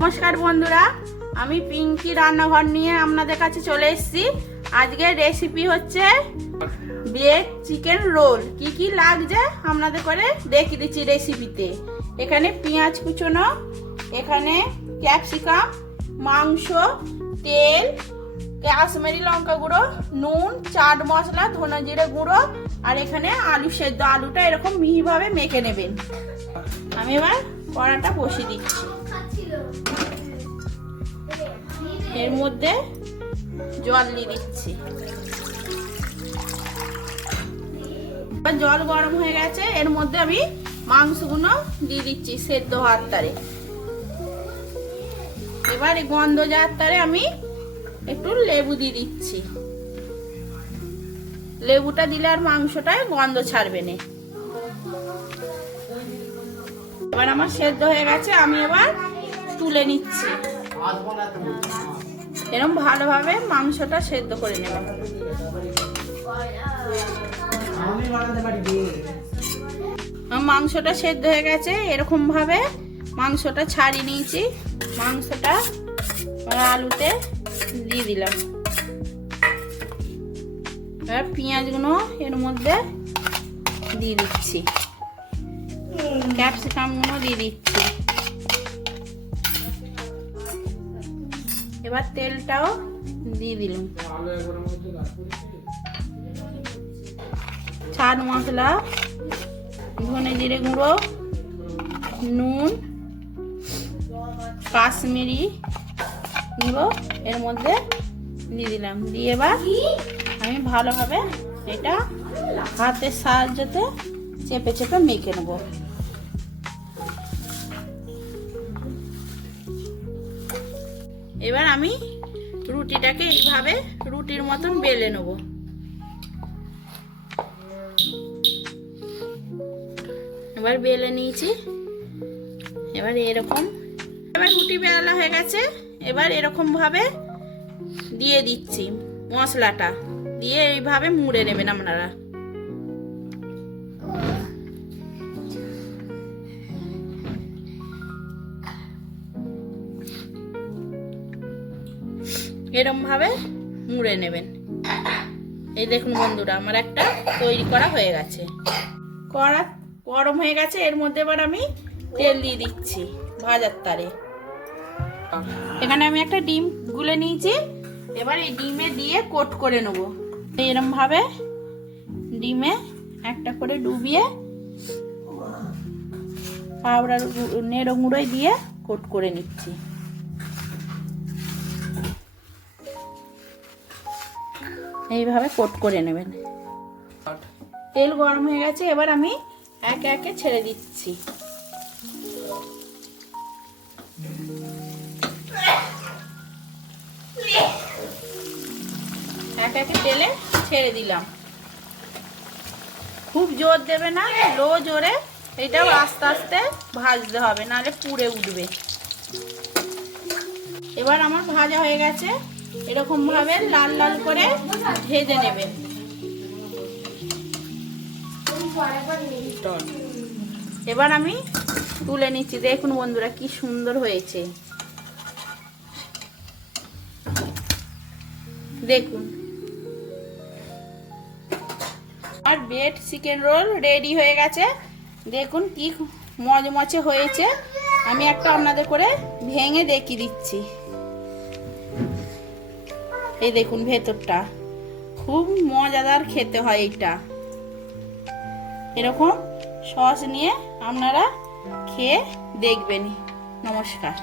নমস্কার বন্ধুরা, আমি পিঙ্কি রান্নাঘর নিয়ে আপনাদের কাছে চলে এসেছি। আজকের রেসিপি হচ্ছে ব্রেড চিকেন রোল। কি কি লাগছে আপনাদের করে দেখিয়ে দিচ্ছি রেসিপিতে। এখানে পেঁয়াজ কুচনো, এখানে ক্যাপসিকাম, মাংস, তেল, কাশ্মীরি লঙ্কা গুঁড়ো, নুন, চাট মশলা, ধনে জিরে গুঁড়ো, আর এখানে আলু সেদ্ধ। আলুটা এরকম মিহিভাবে মেখে নেবেন। আমি এবার কড়াটা বসিয়ে দিচ্ছি। এর মধ্যে জল দিয়ে দিচ্ছি। জল গরম হয়ে গেছে, এর মধ্যে আমি মাংসগুলো দিয়ে দিচ্ছি সেদ্ধ হওয়ার তারে। এবার এই গন্ধ যাওয়ার তারে আমি একটু লেবু দিয়ে দিচ্ছি। লেবুটা দিলে আর মাংসটায় গন্ধ ছাড়বে না। এবার আমার সেদ্ধ হয়ে গেছে, আমি এবার তুলে নিচ্ছি। এরকম ভালোভাবে মাংসটা সেদ্ধ করে নেবেন। মাংসটা সেদ্ধ হয়ে গেছে, এরকম ভাবে মাংসটা ছাড়িয়ে নিয়েছি। মাংসটা আলুতে দিয়ে দিলাম। এবার পেঁয়াজগুলো এর মধ্যে দিয়ে দিচ্ছি, ক্যাপসিকামগুলো দিয়ে দিচ্ছি। এবার তেলটাও দিয়ে দিলাম। চাট মশলা, ধনে জিরে গুঁড়ো, নুন, কাশ্মীরি গুঁড়ো এর মধ্যে দিয়ে দিলাম। দিয়ে এবার আমি ভালোভাবে এটা হাতের সাহায্যে চেপে চেপে মেখে নেব। এবার আমি রুটিটাকে এইভাবে রুটির মতন বেলে নেব। এবার বেলে নিয়েছি। এবার এরকম, এবার রুটি বেলা হয়ে গেছে। এবার এরকম ভাবে দিয়ে দিচ্ছি মশলাটা, দিয়ে এইভাবে মুড়ে নেবেন আপনারা। এরকম ভাবে মুড়ে নেবেন। এই দেখুন বন্ধুরা, আমার একটা তৈরি করা হয়ে গেছে। কড়া গরম হয়ে গেছে, এর মধ্যে এবার আমি তেল দিয়ে দিচ্ছি ভাজার তারে। এখানে আমি একটা ডিম গুলে নিয়েছি। এবার এই ডিমে দিয়ে কোট করে নেব। এরকম ভাবে ডিমে একটা করে ডুবিয়ে পাউডার নেড়ো গুঁড়োয় দিয়ে কোট করে নিচ্ছি। এইভাবে কোট করে নেবেন। তেল গরম হয়ে গেছে, এবার আমি একে একে ছেড়ে দিচ্ছি। একে একে তেলে ছেড়ে দিলাম। খুব জোর দেবে না, লো জোরে এটাও আস্তে আস্তে ভাজতে হবে, নাহলে পুড়ে উঠবে। এবার আমার ভাজা হয়ে গেছে, এরকম ভাবে লাল লাল করে ভেজে নেবেন। এবার আমি তুলে নিচ্ছি। দেখুন বন্ধুরা, কি সুন্দর হয়েছে দেখুন। আর ব্রেড চিকেন রোল রেডি হয়ে গেছে। দেখুন কি মচমচে হয়েছে। আমি একটা আপনাদের করে ভেঙে দেখিয়ে দিচ্ছি। এই দেখুন ভেতরটা, খুব মজাদার খেতে হয় এটা। এরকম সস নিয়ে আপনারা খেয়ে দেখবেন। নমস্কার।